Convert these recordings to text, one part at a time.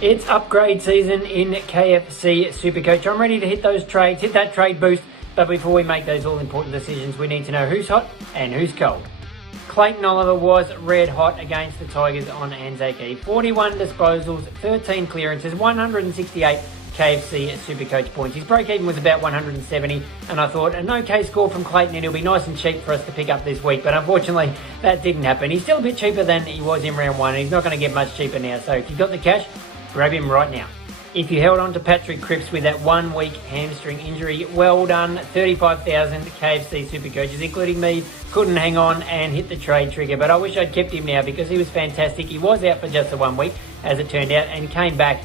It's upgrade season in KFC SuperCoach. I'm ready to hit those trades, hit that trade boost. But before we make those all-important decisions, we need to know who's hot and who's cold. Clayton Oliver was red hot against the Tigers on Anzac Eve. 41 disposals, 13 clearances, 168 KFC SuperCoach points. His break-even was about 170, and I thought an okay score from Clayton and he'll be nice and cheap for us to pick up this week. But unfortunately, that didn't happen. He's still a bit cheaper than he was in round one, and he's not going to get much cheaper now. So if you've got the cash, grab him right now. If you held on to Patrick Crips with that 1 week hamstring injury, well done. 35,000 KFC SuperCoaches, including me, couldn't hang on and hit the trade trigger. But I wish I'd kept him now because he was fantastic. He was out for just the 1 week, as it turned out, and came back.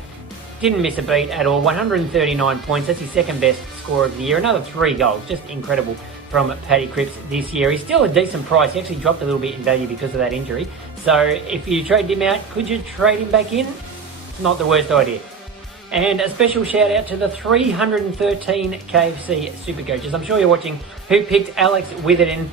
Didn't miss a beat at all. 139 points. That's his second best score of the year. Another 3 goals. Just incredible from Paddy Crips this year. He's still a decent price. He actually dropped a little bit in value because of that injury. So if you traded him out, could you trade him back in? It's not the worst idea. And a special shout out to the 313 KFC SuperCoaches. I'm sure you're watching who picked Alex Witherden.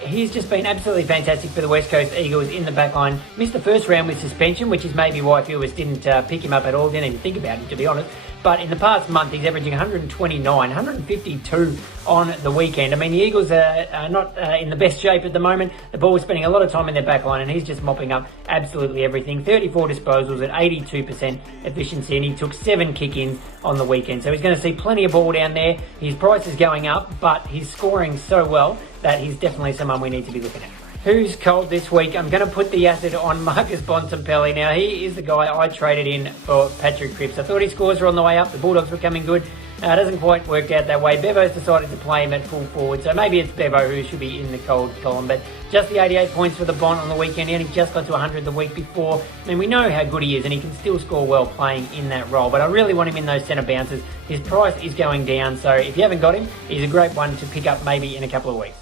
He's just been absolutely fantastic for the West Coast Eagles in the back line. Missed the first round with suspension, which is maybe why viewers didn't pick him up at all. Didn't even think about him, to be honest. But in the past month, he's averaging 129, 152 on the weekend. I mean, the Eagles are not in the best shape at the moment. The Bulls spending a lot of time in their back line, and he's just mopping up absolutely everything. 34 disposals at 82% efficiency, and he took 7 kick-ins on the weekend. So he's going to see plenty of ball down there. His price is going up, but he's scoring so well that he's definitely someone we need to be looking at. Who's cold this week? I'm going to put the acid on Marcus Bontempelli. Now, he is the guy I traded in for Patrick Crips. I thought his scores were on the way up. The Bulldogs were coming good. It doesn't quite work out that way. Bevo's decided to play him at full forward, so maybe it's Bevo who should be in the cold column. But just the 88 points for the Bont on the weekend. He only just got to 100 the week before. I mean, we know how good he is, and he can still score well playing in that role. But I really want him in those centre bounces. His price is going down, so if you haven't got him, he's a great one to pick up maybe in a couple of weeks.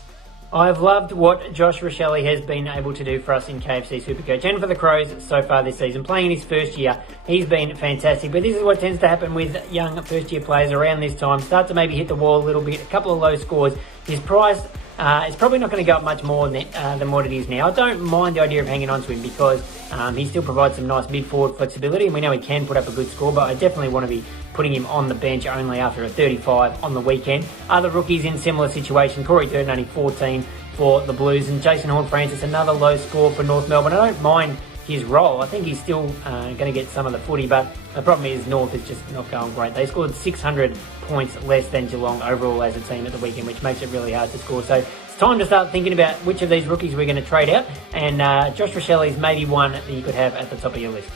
I've loved what Josh Rochelle has been able to do for us in KFC SuperCoach and for the Crows so far this season. Playing in his first year, he's been fantastic. But this is what tends to happen with young first-year players around this time. Start to maybe hit the wall a little bit, a couple of low scores. His price is probably not going to go up much more than what it is now. I don't mind the idea of hanging on to him because he still provides some nice mid-forward flexibility, and we know he can put up a good score, but I definitely want to be putting him on the bench only after a 35 on the weekend. Other rookies in similar situation, Corey Durden only 14 for the Blues, and Jason Horne-Francis, another low score for North Melbourne. I don't mind his role. I think he's still going to get some of the footy, but the problem is North is just not going great. They scored 600 points less than Geelong overall as a team at the weekend, which makes it really hard to score. So it's time to start thinking about which of these rookies we're going to trade out, and Josh Rochelle is maybe one that you could have at the top of your list.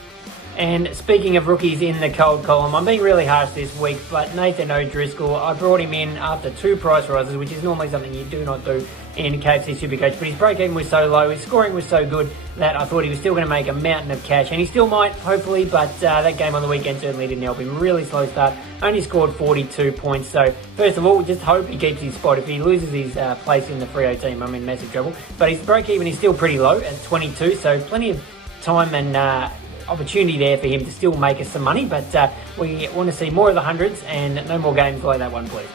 And speaking of rookies in the cold column, I'm being really harsh this week, but Nathan O'Driscoll, I brought him in after 2 price rises, which is normally something you do not do in KFC SuperCoach, but his break-even was so low, his scoring was so good that I thought he was still going to make a mountain of cash, and he still might, hopefully, but that game on the weekend certainly didn't help him. Really slow start, only scored 42 points, so first of all, just hope he keeps his spot. If he loses his place in the Freo team, I'm in massive trouble, but his break-even is still pretty low at 22, so plenty of time and opportunity there for him to still make us some money, but we want to see more of the hundreds and no more games like that one, please.